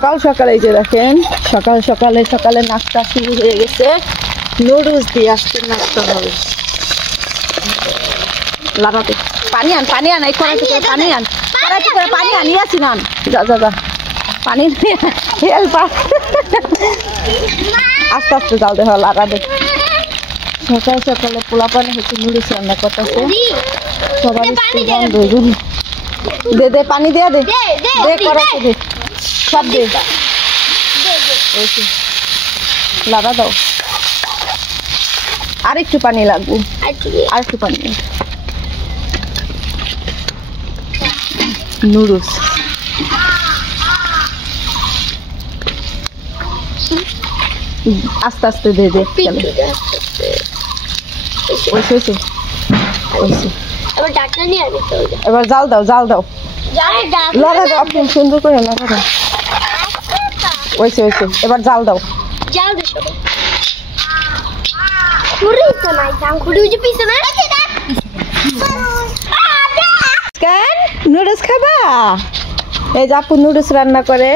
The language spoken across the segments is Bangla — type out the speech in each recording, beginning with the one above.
সকাল সকালে এই যে দেখেন সকালে নাস্তা শুরু হয়ে গেছে। নুডলস দিয়ে আজকে নাস্তা হবে। লাগাতে পানি আন এই কড়াইতে করে পানি আন নিয়ে আসি না যা পানি হেল্প আস্তে আস্তে যাও দেখো লাগাবে। সকালে পোলা পানি হচ্ছে নুডলস রান্না করতেছে। সবাই দে পানি দে কড়াইতে দে সব দে লাগা দাও। আর একটু পানি লাগবে আর একটু পানি। নুডলস আস্তে আস্তে দে এবার জাল দাও লাগা দাও আপনি সুন্দর করে লাগা দাও। ওইসে এবার জাল দাও। নুডলস খাবা? এই যে আপু নুডলস রান্না করে।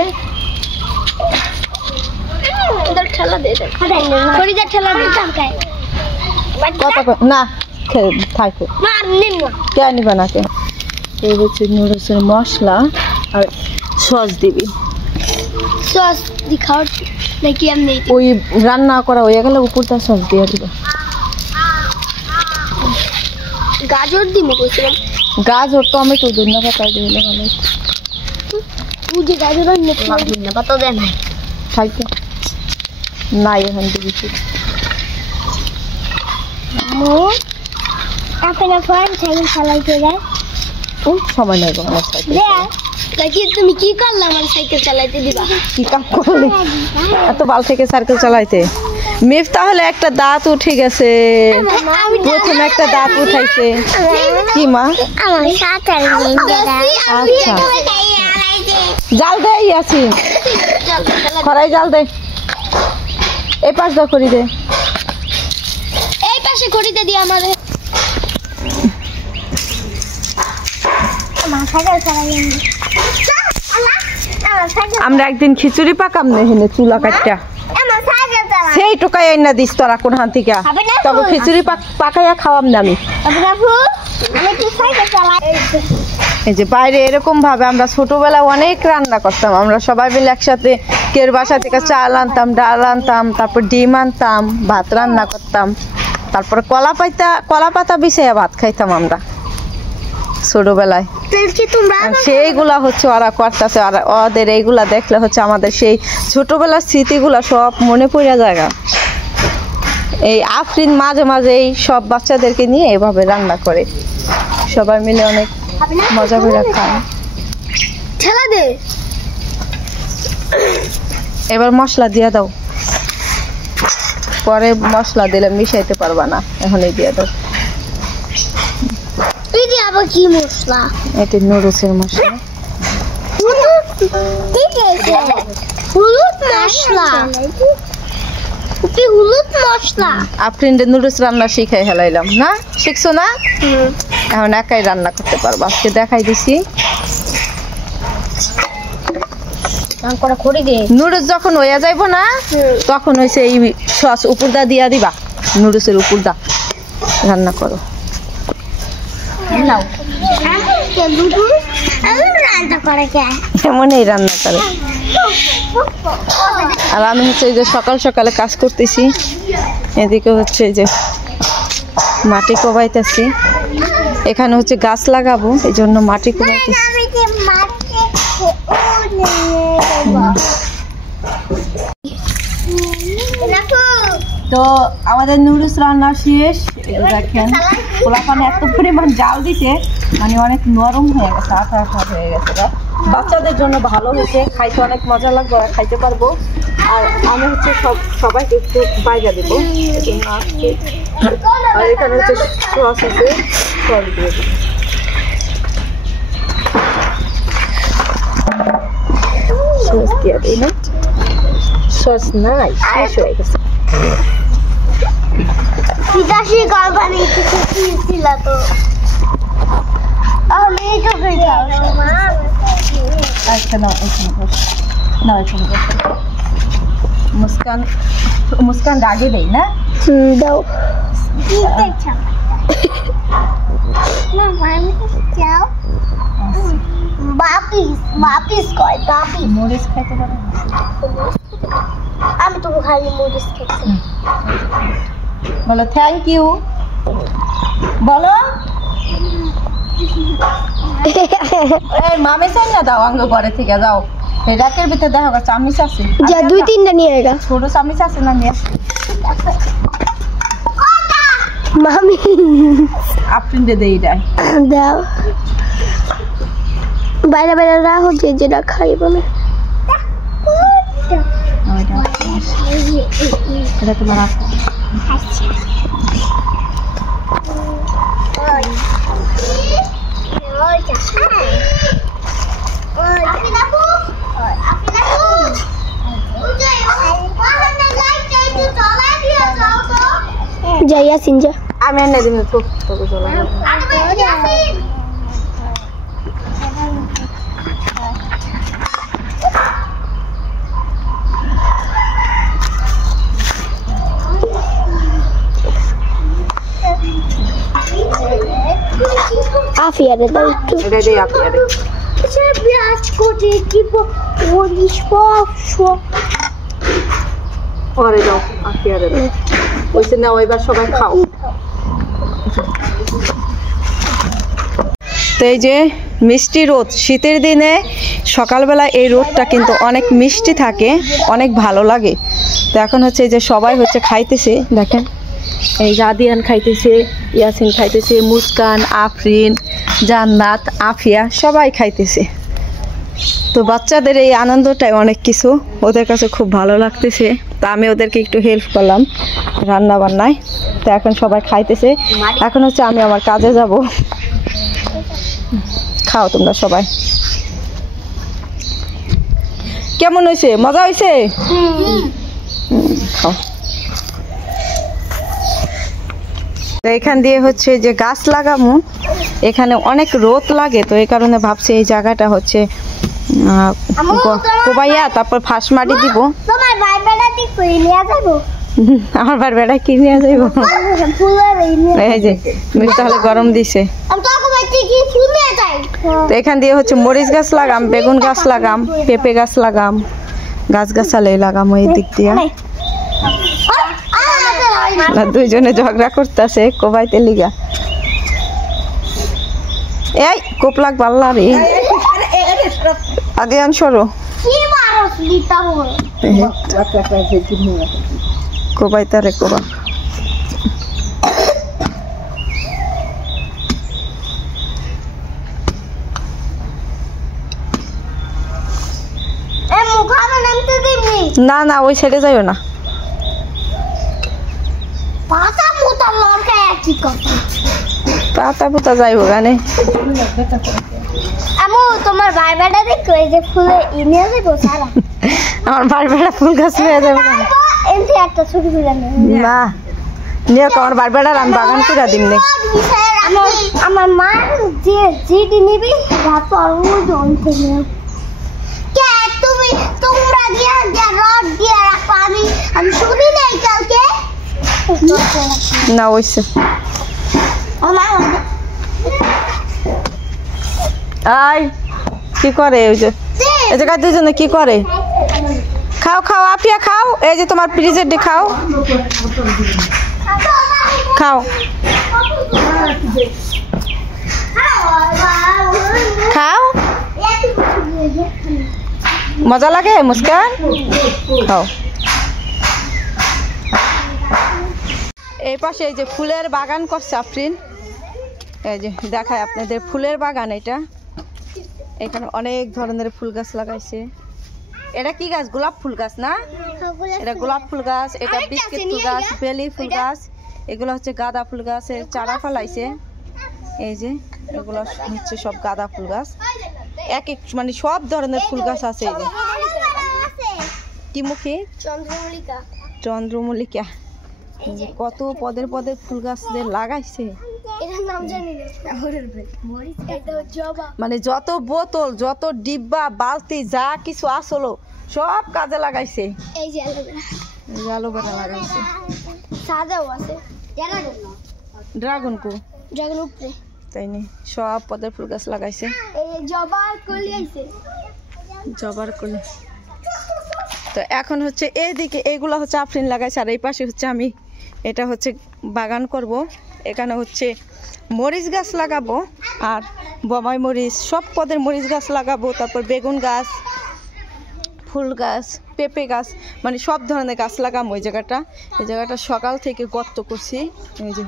না থাকো কে নিবা না কে। এই হচ্ছে নুডলসের মশলা আর সস দিবি। সস দিখাও নাকি এমনি ওই রান্না করা হয়ে গেলে উপরটা সস দিয়ে দিবা। গাজর দিমু কইছিলাম। গাজর টমেটো ধনিয়া পাতা দিলে ভালো। তুই যে গাজর আর ধনিয়া পাতা দেন খাইতে নাই এখন দিবি। মো আপনা ফোন সাইকেল চালাইতে যায়। সময় নাই গো আমার সাইকেল। তুমি কি করলে আমার সাইকেল চালাইতে দিবা? কি কাম করলি এত বাল থেকে সাইকেল চালাইতে? মেফ তাহলে একটা দাঁত উঠে গেছে। প্রথমে একটা দাঁত উঠাইছে। কি মা? আমার সাথে আচ্ছা জাল দে ইয়াসিন খরাই জাল দে। এই পাশ দাও করি দে। এই পাশে করিতে দি আমারে। আমার সাইকেল চালাই। আমরা একদিন খিচুড়ি পাকাম না হেনে চুলা কাটটা সেই টোকাই না দিস তোরা কোন হান থেকে। তবে খিচুড়ি পাকাইয়া খাওয়াম না আমি। এই যে বাইরে এরকম ভাবে আমরা ছোটবেলায় অনেক রান্না করতাম। আমরা সবাই মিলে একসাথে কের বাসা থেকে চাল আনতাম, ডাল আনতাম, তারপর ডিম আনতাম, ভাত রান্না করতাম, তারপর কলা পাতা বিছাইয়া ভাত খাইতাম আমরা ছোটবেলায়। সেইগুলা হচ্ছে ওরা করতেছে। আর ওদের এইগুলা দেখলে হচ্ছে আমাদের সেই ছোটবেলার স্মৃতিগুলা সব মনে পড়ে যায়। এই আফরিন মাঝে মাঝে এই সব বাচ্চাদেরকে নিয়ে এভাবে রান্না করে সবাই মিলে অনেক মজা করে খায়। এবার মশলা দিয়ে দাও। পরে মশলা দিলে মিশাইতে পারবা না, এখনই দিয়ে দাও। আবার কি মশলা? এটা নুডলসের মশলা। হলুদ মশলা। আফরিন নুডলস রান্না শিখাই হেলাইলাম না? শিখছো না? এখন একাই রান্না করতে পারবো। আজকে দেখাই দিছি। নুডলস যখন হইয়া যাইব না তখন হইছে এই সস উপরদা দিয়া দিবা। নুডলসের উপরদা রান্না করো। এমনই রান্না করে। আর আমি হচ্ছে এই যে সকালে কাজ করতেছি। এদিকে হচ্ছে এই যে মাটি কোবাইতেছি। এখানে হচ্ছে গাছ লাগাবো, এই জন্য মাটি কোবাইতেছি। তো আমাদের নুডলস রান্না শেষ। দেখেন পোলাপানে এত পরিমাণ জাল দিছে, মানে অনেক নরম হয়ে গেছে, আঠা হয়ে গেছে। বাচ্চাদের জন্য ভালো হয়েছে, খাইতে অনেক মজা লাগবে, খাইতে পারবো। আর আমি হচ্ছে সবাইকে একটু বাইরে দেবো। আর এখানে হচ্ছে সস আছে, সস দিয়ে দেবো। সস দিয়ে দিই না, সস নাই শেষ হয়ে গেছে। বিদেশি গরবানি কিছু ছিল তো আমি তো কই যাও মা আচ্ছা না না এখানে বসো। মুস্কান মুস্কান আগে দেই না দাও না আমি চাও বাপিস কয় বাপি মরিচ খাইতে পারো আমি তো খালি মরিচ খেতে বলো থ্যাংক ইউ বলো এই মামে চাই না দাও আঙ্গ ঘরে থেকে যাও এই রাকের ভিতরে দেখো চামচ আছে যা দুই তিনটা নিয়ে আয়গা ছোট চামচ আছে না নিয়ে মামি আপনি দেই দেয় দাও বাইরে বাইরে রাখো যে যেটা খাইব না এটা তোমার রাখো যাইয়া সিনজা আমি এনে দিন তো তোকে চলা আফিয়ারে দাও একটু এটা দেই আপনারে সে বিরাজ করে দিব ওরিশ পরে দাও আপনারে ওইসে না ওইবার সবাই খাও তো এই যে মিষ্টি রোদ শীতের দিনে সকালবেলা এই রোদটা কিন্তু অনেক মিষ্টি থাকে অনেক ভালো লাগে তো এখন হচ্ছে এই যে সবাই হচ্ছে খাইতেছে দেখেন এই রাদিয়ান খাইতেছে ইয়াসিন খাইতেছে মুস্কান আফরিন জান্নাত আফিয়া সবাই খাইতেছে তো বাচ্চাদের এই আনন্দটাই অনেক কিছু ওদের কাছে খুব ভালো লাগতেছে তো আমি ওদেরকে একটু হেল্প করলাম রান্না বান্নায় তো এখন সবাই খাইতেছে এখন হচ্ছে আমি আমার কাজে যাব খাও তোমরা সবাই কেমন হয়েছে মজা হয়েছে খাও এখান দিয়ে হচ্ছে যে গাছ লাগামু এখানে অনেক রোদ লাগে তো এই কারণে ভাবছি এই জায়গাটা হচ্ছে কোবাইয়া তারপর ফাঁস মাটি দিব তোমার ভাই বেড়া ঠিক করে নিয়ে যাবো আমার বার বেড়া কি নিয়ে যাইব ফুলের এই যে তাহলে গরম দিছে আমি তো বাড়িতে কি ফুল নিয়ে যাই তো এখান দিয়ে হচ্ছে মরিচ গাছ লাগাম বেগুন গাছ লাগাম পেঁপে গাছ লাগাম গাছগাছালি লাগাম এই দিক দিয়ে না দুইজনে ঝগড়া করতেছে কোবাইতে লিগা এই কোপলাক বাল্লা রে আদিয়ান সরো কি মারস লিতা হল কোবাইতে রে কোবা এ মুখানে নামতে দিবি না না ওই সাইডে যাইও না পাতা মুতা লড়কা কি কথা পাতা পুতা যাইবো গানে আমু তোমার ভাই বেড়া দেখো এই যে ফুলে নিয়ে যাবো সারা আমার বার বেড়া ফুল গাছ নিয়ে যাবো না এমনি একটা ছোট ফুল আনে না নিয়ে আমার বার বেড়ার আমি বাগান করে দিম নে আমার মা যে যেটি নিবি রাত অরু জন থেকে কে তুমি তোমরা দিয়া দিয়া রড দিয়া রাখো আমি শুনি নাই কালকে না ওইসে আই কি করে ওই যে এই জায়গায় দুজনে কি করে খাও খাও আপিয়া খাও এই যে তোমার ফ্রিজের ডে খাও খাও খাও মজা লাগে মুস্কান খাও এই পাশে এই যে ফুলের বাগান করছে আফরিন এই যে দেখায় আপনাদের ফুলের বাগান এটা এখানে অনেক ধরনের ফুল গাছ লাগাইছে এটা কি গাছ গোলাপ ফুল গাছ না এটা গোলাপ ফুল গাছ এটা বিস্কিট ফুল গাছ বেলি ফুল গাছ এগুলো হচ্ছে গাঁদা ফুল গাছের চারা ফেলাইছে এই যে এগুলো হচ্ছে সব গাঁদা ফুল গাছ এক এক মানে সব ধরনের ফুল গাছ আছে এই যে কি মুখে চন্দ্রমল্লিকা চন্দ্রমল্লিকা কত পদের পদের ফুল গাছদের লাগাইছে এটার নাম জানি না এটা জবা মানে যত বোতল যত ডিব্বা বালতি যা কিছু আসলো সব কাজে লাগাইছে। এই যে অ্যালোভেরা লাগাইছে, সাজাও আছে ড্রাগন কো ড্রাগন উপরে, তাই নি সব পদের ফুল গাছ লাগাইছে। এই জবা কলি আইছে, জবার কলি। তো এখন হচ্ছে এইদিকে এইগুলা হচ্ছে আফরিন লাগাইছে, আর এই পাশে হচ্ছে আমি এটা হচ্ছে বাগান করব। এখানে হচ্ছে মরিচ গাছ লাগাবো, আর বমাই মরিচ, সব পদের মরিচ গাছ লাগাবো। তারপর বেগুন গাছ, ফুল গাছ, পেঁপে গাছ, মানে সব ধরনের গাছ লাগাবো। এই জায়গাটা সকাল থেকে গর্ত করছি। এই যে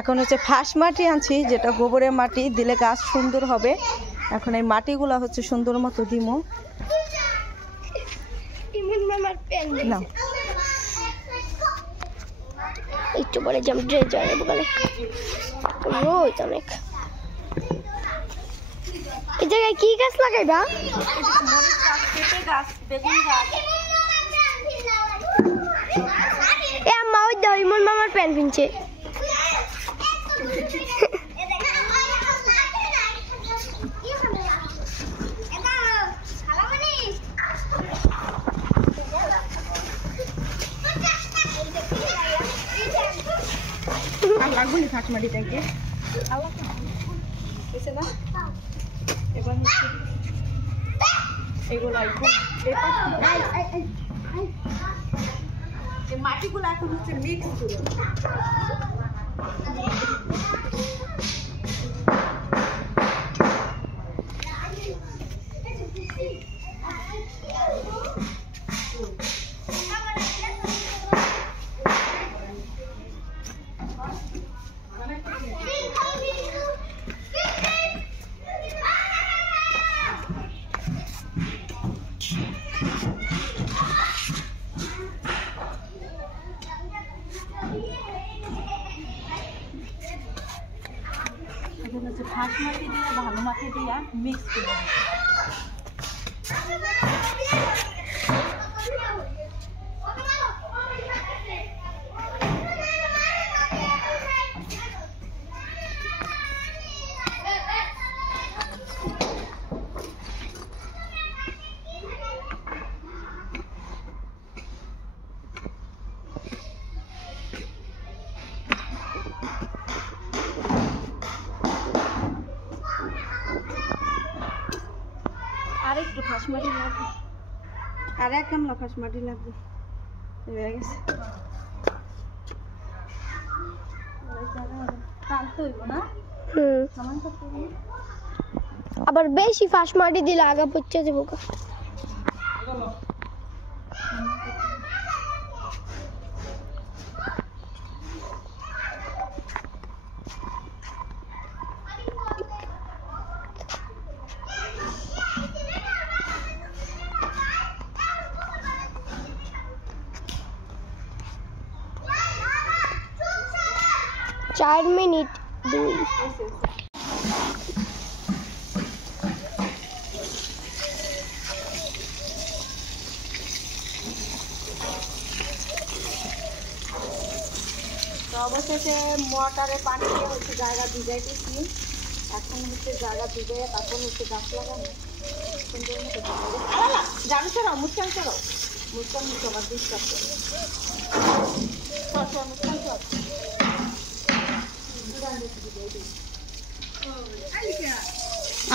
এখন হচ্ছে ফাঁস মাটি আনছি, যেটা গোবরের মাটি দিলে গাছ সুন্দর হবে। এখন এই মাটিগুলা হচ্ছে সুন্দর মতো দিমো। না একটু পরে জাম ড্রেস যাবে বলে রোজ অনেক। এই জায়গায় কি গাছ লাগাইবা? মরিচ গাছ, পেঁপে গাছ, বেগুন গাছ। এ আম্মা ওই দাও ইমন মামার প্যান্ট কিনছে। লাগবে না ফাঁস মাটিটাকে, না এবার হচ্ছে এগুলো মাটিগুলো এখন হচ্ছে মিক্স করে। ফাঁস মাটি দিয়ে ভালো মাটি দিয়ে মিক্স করে আর একটু ফাঁস মাটি লাগবে, আর এক গামলা ফাঁস মাটি লাগবে। হয়ে গেছে, টানতে হইব না। আবার বেশি ফাঁস মাটি দিলে আগা পড়ছে যাবো। 4 মিনিট 2 তো অবশেষে মোটরে পানি দিয়ে হচ্ছে জায়গা ভিজাইতেছি। এখন হচ্ছে জায়গা ভিজাই তারপর হচ্ছে গাছ লাগানো সুন্দর মতো জানো ছাড়াও মুসকান ছাড়াও মুসকান মুখে আমার ডিস্টার্ব করে মুসকান ছাড়াও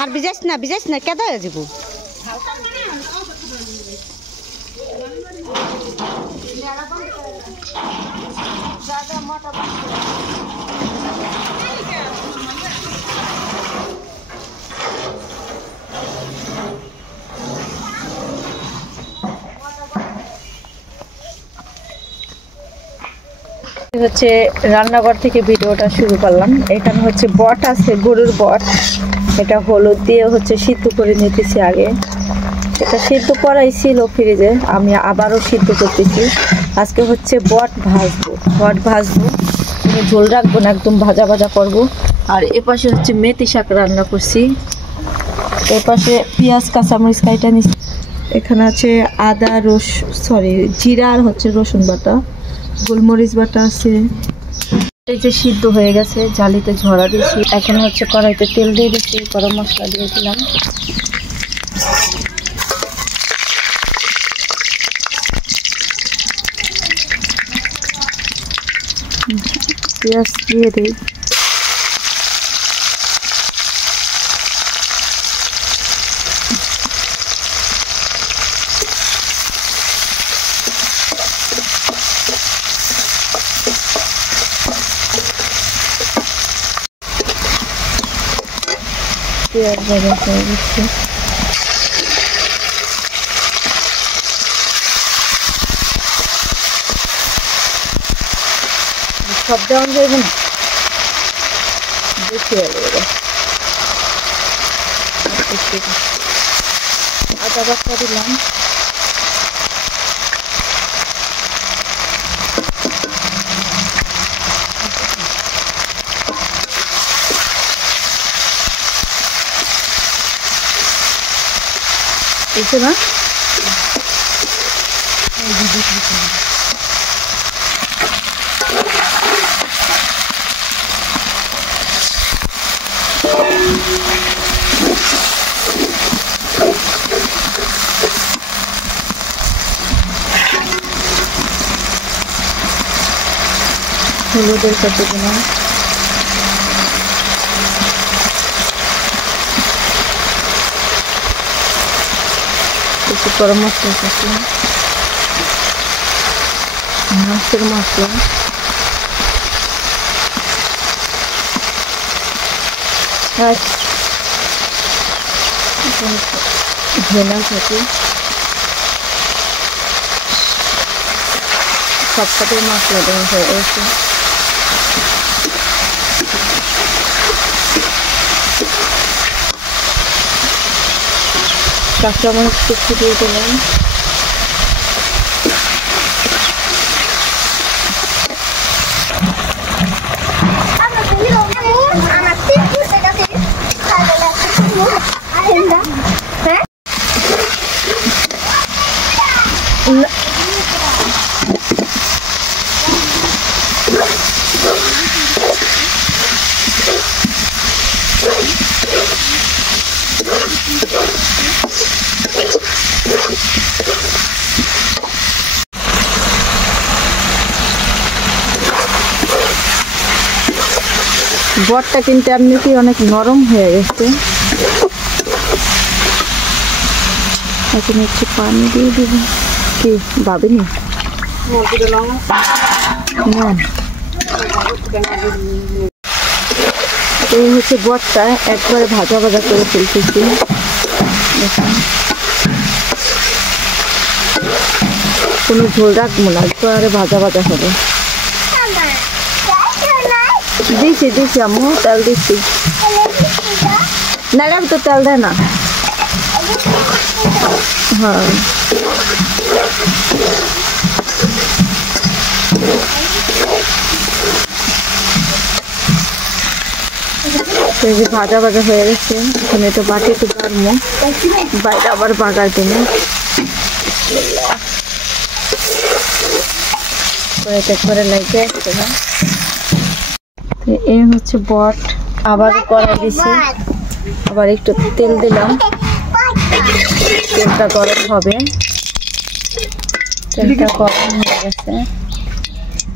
আর বিজাইস না কেদা হয়ে যাব জায়গা মোটা হচ্ছে রান্নাঘর থেকে ভিডিওটা শুরু করলাম। এখানে হচ্ছে বট আছে, গরুর বট, এটা হলুদ দিয়ে হচ্ছে সিদ্ধ করে নিতেছি। আগে এটা সিদ্ধ করাই ছিল ফ্রিজে, আমি আবারও সিদ্ধ করতেছি। আজকে হচ্ছে বট ভাজবো, ঝোল রাখবো না, একদম ভাজা ভাজা করবো। আর এপাশে হচ্ছে মেথি শাক রান্না করছি, এপাশে পেঁয়াজ কাঁচামরিচ কাইটা নিচ্ছি। এখানে আছে আদা জিরা আর হচ্ছে রসুন বাটা, গোলমরিচ বাটা আছে। এই যে সিদ্ধ হয়ে গেছে, জালিতে ঝরা দিয়েছি। এখন হচ্ছে কড়াইতে তেল দিয়ে দিচ্ছি, গরম মশলা দিয়েছিলাম। পেঁয়াজ দিয়ে দিই। পেঁয়াজ ভাজা হয়ে গেছে। সব দেওয়া যাবে না, বেশি হয়ে যাবে। আদা বাটা দিলাম, বুঝছে না? হলুদের সাথে দিলাম, একটু গরম মশলা সাথে মাছের মশলা, ধনা সাথে সবটাতে মশলা দেওয়া হয়ে গেছে। কাঁচামরিচ কুচি দিয়ে দিলাম, বটটা কিন্তু এমনিতেই অনেক নরম হয়ে গেছে। এখন একটু পানি দিয়ে দিব। কি ভাবিনি না, এই হচ্ছে বটটা একবারে ভাজা ভাজা করে ফেলতেছি। কোনো ঝোল রাখবো না, একবারে ভাজা ভাজা হবে। দিছি দিছি আম্মু, তেল দিচ্ছি। না তো তেল দেয় না। হ্যাঁ ভাজা ভাজা হয়ে গেছে। এখন এটা বাটিতে বাড়বো, বাইরে আবার বাগার দেবো। এটা করে লাগে আসছে না। এই হচ্ছে বট, আবার কড়াই দিছি, আবার একটু তেল দিলাম, তেলটা গরম হবে। তেলটা গরম হয়ে গেছে,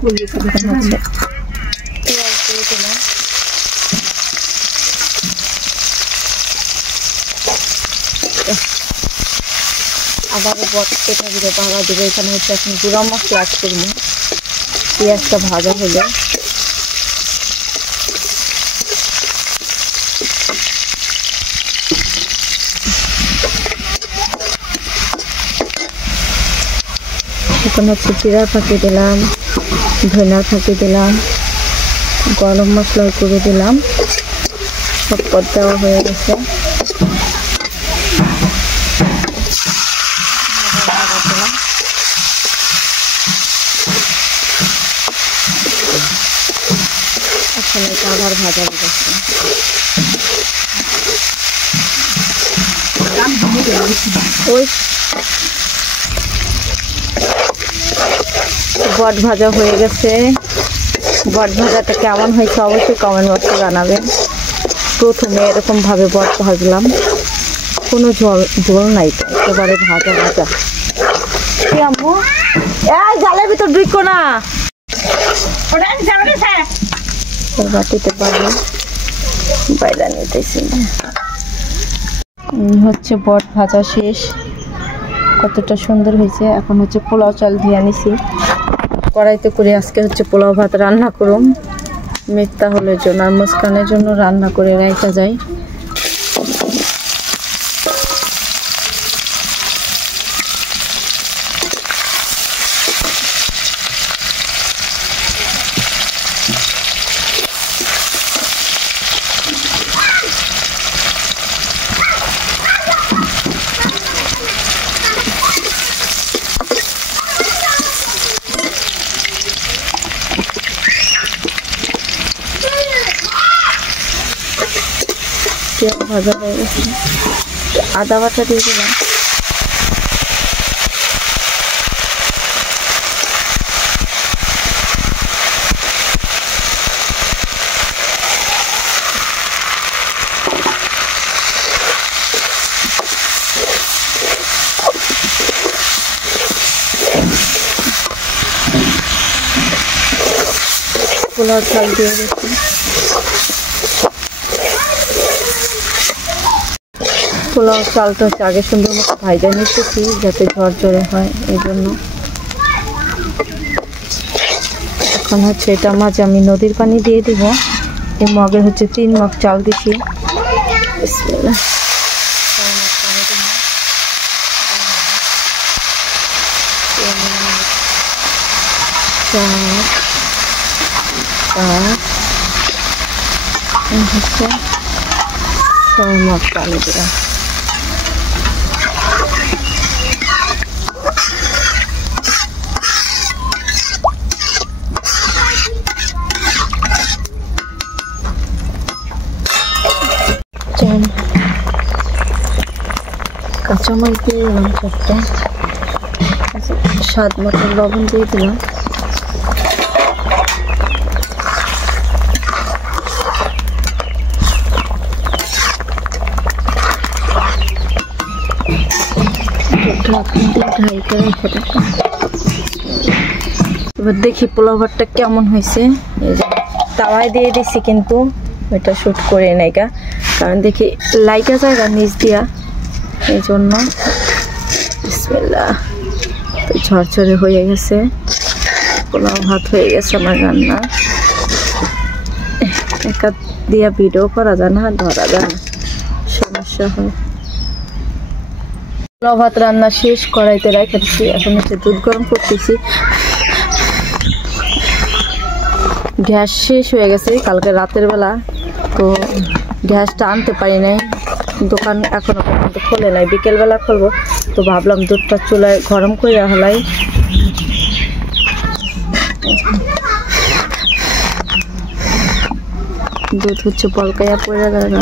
পেঁয়াজ দিয়ে দিলাম, আবার বট কেটে দিয়ে ভাজা দেবো। এখানে হচ্ছে এখন গুঁড়া মশলা অ্যাড করবো। পেঁয়াজটা ভাজা হলে এখন হচ্ছে জিরা ফাঁকি দিলাম, ধনিয়া ফাঁকি দিলাম, গরম মশলা করে দিলাম। সব পদ দেওয়া হয়ে গেছে। এখন এটা আবার ভাজা হয়ে গেছে। ওই বট ভাজা হয়ে গেছে। বট ভাজাটা কেমন হয়েছে অবশ্যই কমেন্ট বক্সে জানাবেন। প্রথমে এরকম ভাবে বট ভাজলাম, কোনো ঝোল নাই, একেবারে ভাজা ভাজা। আম্মু এই জালের ভিতর ঢুকো না। বাটিতে পারবো বাইরে নিতেছি। হচ্ছে বট ভাজা শেষ, কতটা সুন্দর হয়েছে। এখন হচ্ছে পোলাও চাল ধুয়ে আনিছি কড়াইতে করে। আজকে হচ্ছে পোলাও ভাত রান্না করুম মিথ্যা হলের জন্য আর মুস্কানের জন্য রান্না করে রাখা যায়। ভাজা হয়ে গেছে, আদা বাটা দিয়ে দিলাম। পোলাও চাল দিয়ে দিচ্ছি। পোলাও চালটা হচ্ছে আগে সুন্দর মতো ভাজা নিতেছি যাতে ঝরঝরে হয়, এই জন্য। এখন হচ্ছে এটা মাঝে আমি নদীর পানি দিয়ে দিব। এই মগে হচ্ছে 3 মগ চাল দিছি। বিসমিল্লাহ। হচ্ছে 6 মগ পানি দিলাম। কাঁচামরিচ দিয়ে দিলাম 4টা, স্বাদ মতো লবণ দিয়ে দিলাম। এবার দেখি পোলাও ভাতটা কেমন হয়েছে। এই যে তাওয়ায় দিয়ে দিছি কিন্তু ওইটা শুট করে নাই গা, কারণ দেখি লাইকা জায়গা নিচ দিয়া, এই জন্য। বিসমিল্লাহ। তো ঝরঝরে হয়ে গেছে, পোলাও ভাত হয়ে গেছে আমার রান্না। একা দিয়া ভিডিও করা যায় না, ধরা যায় না, সমস্যা হয়। পোলাও ভাত রান্না শেষ, কড়াইতে রেখে দিচ্ছি। এখন হচ্ছে দুধ গরম করতেছি। গ্যাস শেষ হয়ে গেছে কালকে রাতের বেলা, তো গ্যাসটা আনতে পারি নাই, দোকান এখনো পর্যন্ত খোলে নাই। বিকেলবেলা খুলবো, তো ভাবলাম দুধটা চুলায় গরম করে হলাই। দুধ হচ্ছে বলকাইয়া পড়ে যাবে।